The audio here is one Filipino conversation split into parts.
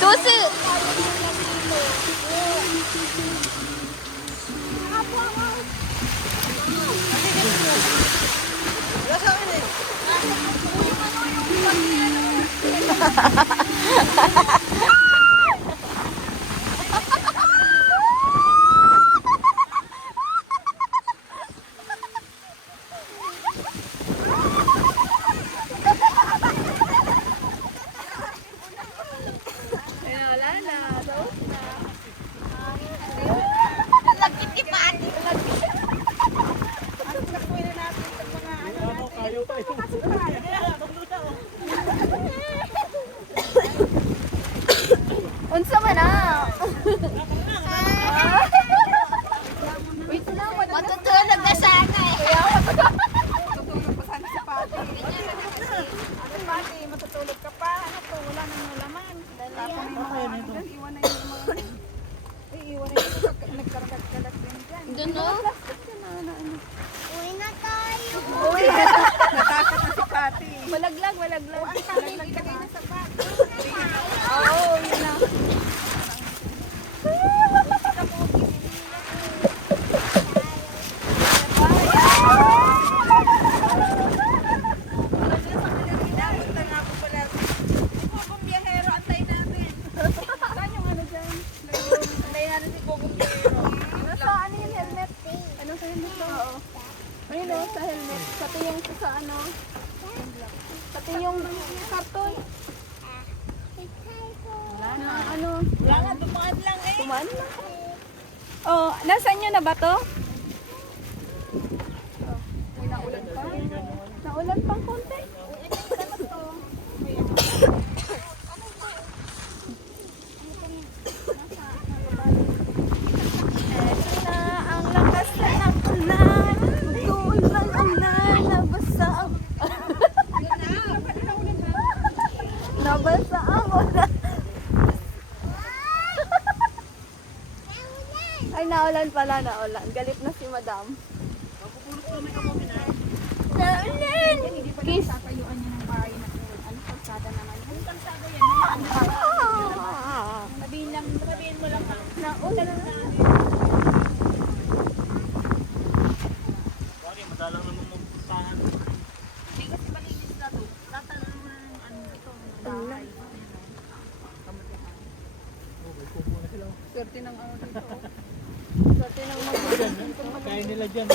Susi! Unsa man na? Wait lang, matutulog na sana eh. Matutulog pa sana sa pati. Ano pati, matutulog ka pa. Ano to, wala nang laman. Tapos iwan na yung mga... Ay, iwan na yung nagkaragad-kalat din dyan. Gano? Uwi na tayo. Uy, natakot na si Pati. Malaglag. Ang kami, ilagay na sa bag. Oo, yun na. Ayun o, sa helmet. Pati yung sa ano. Pati yung karton. Na ano. Wala nga, dumaan lang eh. Tumaan lang. Oh, nasaan nyo na ba to? May naulan pa. Naulan pang konti. Eto na ang lakas ng ulan. Tulan ang nabasa ang... Nabasa ang ulan. Ay, naulan pala, naulan. Galit na si madam. Naulan! Kiss! Tatayuan nyo ng bahay na to. Ano kalsada naman? Ano kalsada yan? Sabihin mo lang ha. Naulan na. Bakit madalang naman magpuntahan? Hindi kasi malinis na to. Tatanong mo ng ano ito. Bahay. Swerte ng ano dito. Swerte ng Kaya nila dyan.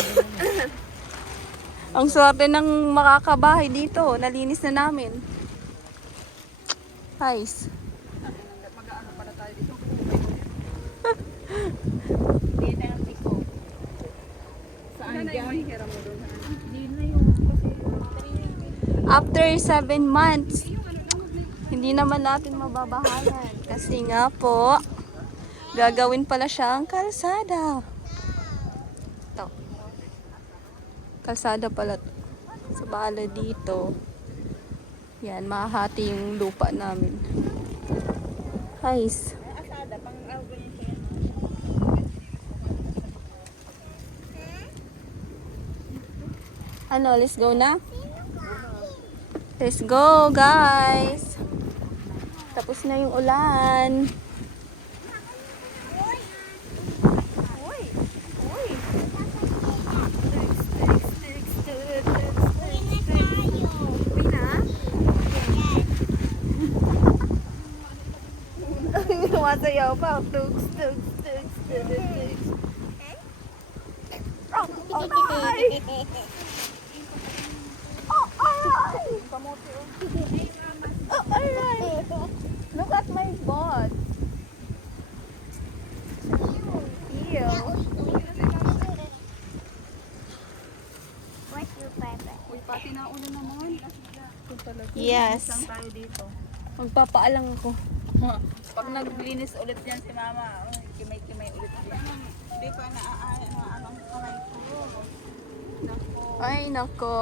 Ang swerte ng makakabahay dito. Nalinis na namin. Guys. Mag-ano pala tayo dito. Hindi na yung tiko. Saan dyan? Hiram mo doon. Hindi na yun. Kasi After 7 months, hindi naman natin mababahayan. Kasi nga po, gagawin pala siyang kalsada. Ito. Kalsada pala to. Sa bala dito. Yan, mahahati yung lupa namin. Guys. asada pang awin siya. Ano, let's go na? Let's go, guys. Tapos na yung ulan. Sumasayaw pa. Tugs, tugs, tugs, tugs, tugs. Oh, ay! Oh, ay! Oh, alright. Look at my butt. Ew. What's your purpose? Uy, pati na ulo naman. Kung talaga. Yes. Lang tayo dito. Magpapaalang ako. Pag naglinis ulit yan si mama, oh, kimay-kimay ulit yan. Hindi pa naaaano ang kamay ko. Nako. Ay, nako.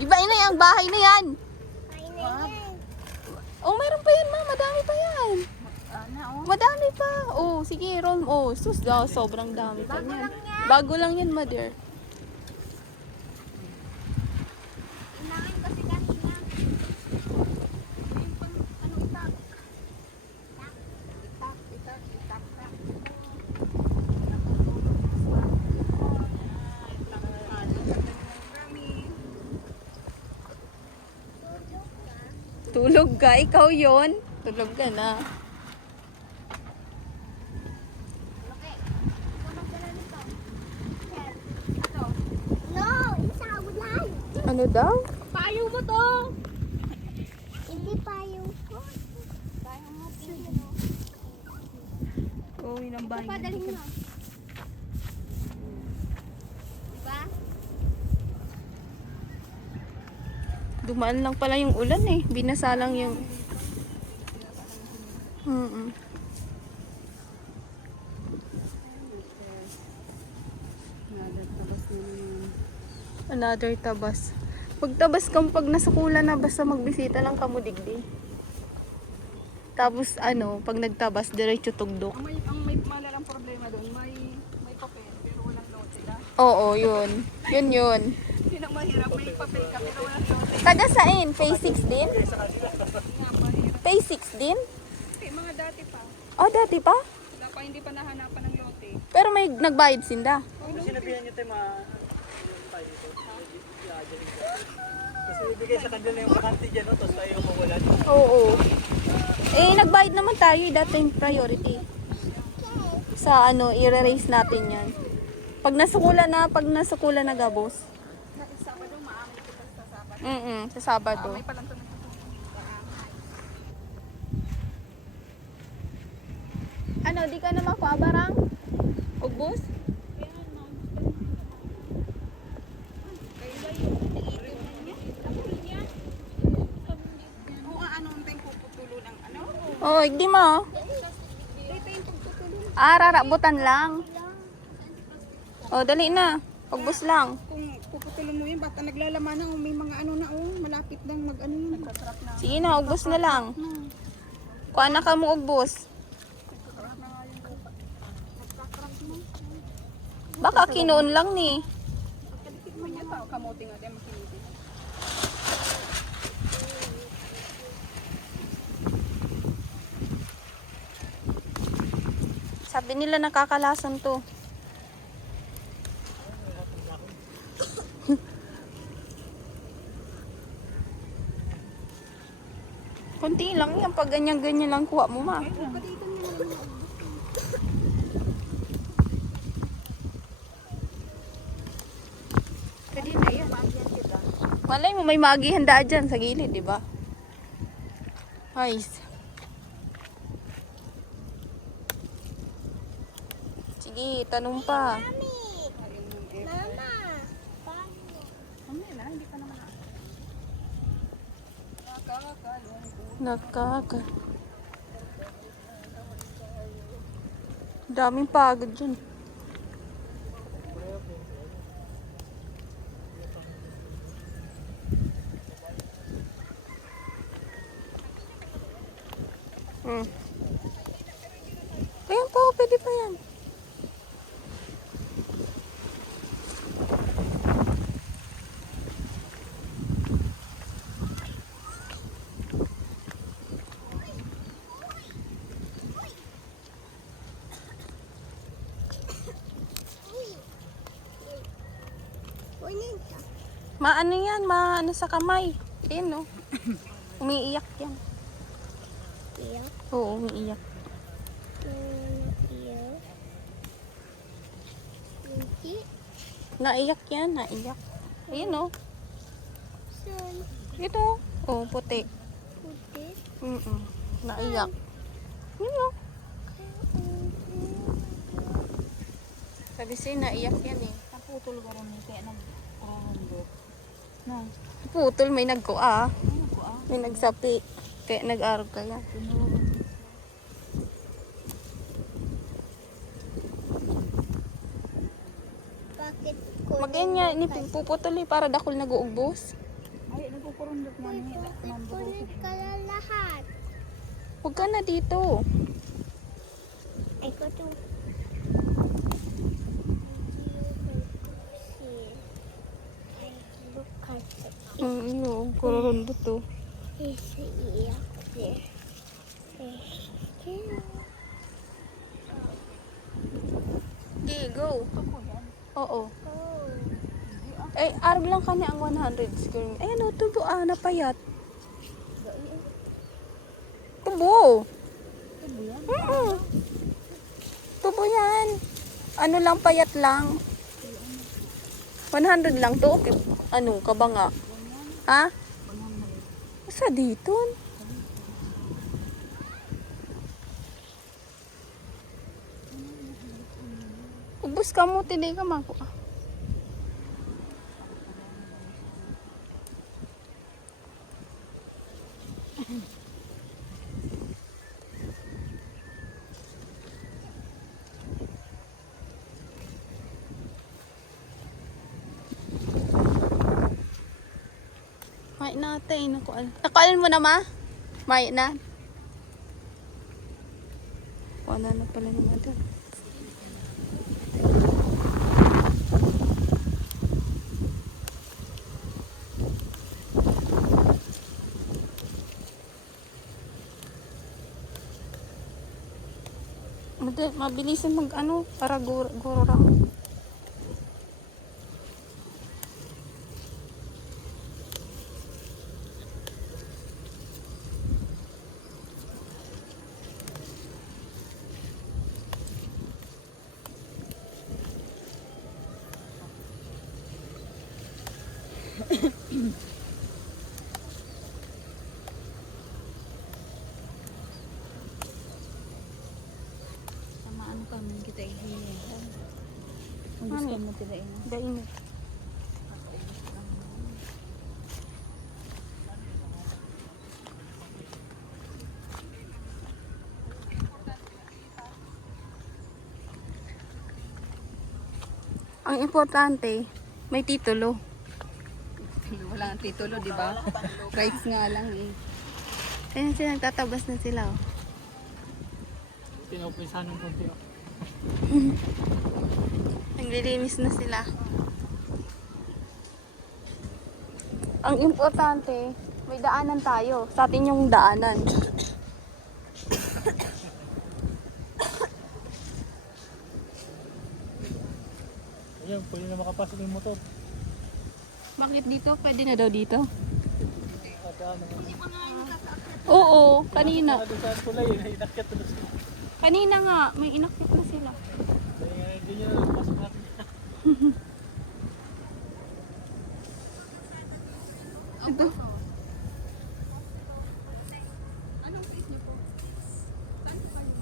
Di ba inay ang bahay na yan? Oh, mayroon pa yan, ma. Madami pa yan. Oh. Madami pa. Oh, sige, roll. Oh, sus, sobrang dami pa yan. Bago lang yan, mother. Tulog ka? Ikaw yon. Tulog ka na. No, isa ulan. Ano daw? Payong mo to. Hindi payong ko. Payong mo pino. Oo, yun ang bahay. Padaling mo. Diba? Dumaan lang pala yung ulan eh. Binasa lang yung... Another tabas. Pagtabas kang pag nasukulan na, basta magbisita lang kamo digdi. Tapos ano, pag nagtabas, diretso tugdok. Ang may malalang problema doon, may papel pero walang lote ka. Oo, yun. Yun. Yun ang mahirap, may papel ka pero walang lote. Taga saan? Phase 6 din? Nga, mahirap. Phase 6 din? Okay, mga dati pa. Oh, dati pa? Wala pa, hindi pa nahanapan ng lote. Pero may nagbayad sinda. Sinabihan niyo tayo tayo dito. Kasi ibigay sa kanila yung bakante dyan, no? Tapos tayo mawalan. Oo. Eh, nagbayad naman tayo. Dati yung priority. Sa ano, i-raise natin yan. Pag nasukulan na gabos. Sa Sabado, maamin kita sa Sabado. Sa Sabado. May palang to na. Ano, di ka naman kuabarang? Ugbos? Oo, ano ang puputulo ng ano? Oh, hindi mo. Rarabutan lang. Oh, dali na. Ugbos lang. Kung puputulon mo yun, baka naglalaman na, may mga ano na, malapit nang mag-ano yun. Nagkasarap na. Sige na, ugbos na lang. Kuha na ka mo ugbos. Baka kinuon lang ni. Kadikit mo niya tao, kamuti nga, di makiniti. Sabi nila nakakalasan to. Konti lang yan. Pag ganyan-ganyan lang kuha mo, ma. Pwede na yan. Malay mo, may magihanda dyan sa gilid, di ba? Guys. Sige, tanong pa. Mama. Mamaya na, hindi ka naman Nakaka. Daming pagod dyan. Ayan po, pwede pa yan. Maano yan, maano sa kamay. Ayan, no? Umiiyak yan. Iyo. Oo, umiiyak. Iyo. Hindi. Naiyak yan, naiyak. Ayan, no? Sun. Ito. Oh, puti. Puti. Naiyak. Yun, no? Sabi sa'yo, naiyak yan eh. Naputol ka rin kaya nag-rondo. No. Putol, may nagkuha. Ano ko May nagsapi. Kaya nag-arog kaya. Bakit ko? Mag-enya, puputol eh, para dakol nag-uugbos. Ay, nagkukurundot mo niya. Kulit ka lang lahat. Huwag ka na dito. Ay, ko to. Ay, look at it. Iyo, kururundo to. Iiyak siya. Okay, go. Oo. Oh. Eh, arog lang kanya ang 100 square meter. Ayan o, tubo napayat. Tubo. Tubo yan. Ano lang, payat lang. 100 lang to. Okay. Ano, ka ba nga? Ha? Sa dito? Ubus ka mo, tinay ka mako. May natin. Nakualan mo na, ma? May na. Wala na pala naman doon. Mabilisan mag ano, para guro lang. Tamaan pa man kita ihihin. Kung gusto mo tilain. Dainit. Ang importante, may titulo. Wala ang titulo, di ba? Rights nga lang eh. Ayun sila, nagtatabas na sila. Oh. Pinaupisan ng konti. Naglilinis na sila. Ang importante, may daanan tayo. Sa atin yung daanan. Ayun, pwede na makapasok yung motor. Bakit dito? Pwede na daw dito? At ano, Oo, kanina. doon sa kulay, inakyat doon sila. Kanina nga, may inakit na sila. Kaya hindi nyo pasok natin. Ito. Anong place niyo po? Saan po kayo?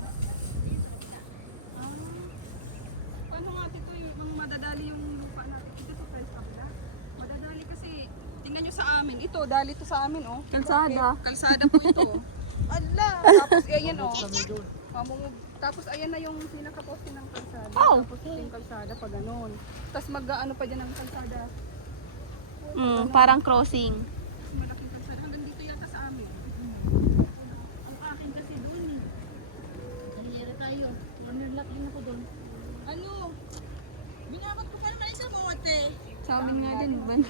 Paano nga ito yung madadali yung lupa natin? Ito sa French Kapila. Madadali kasi, tingnan nyo sa amin. Ito, dali ito sa amin, oh. Kalsada. Kalsada po ito. Ala! Tapos, ayan, oh. Kami doon. Tapos, ayan na yung pinaka-poste ng kalsada. Oh. Tapos, ito yung kalsada pa ganun. Tapos, mag-ano pa dyan ang kalsada. Parang crossing. Malaking kalsada. Hanggang dito yata sa amin. Ang akin kasi doon, eh. Nangyari tayo. Nirlaking ako doon. Ano? Binabag ko pa naman isa mo, ate. Sa amin nga din, ban.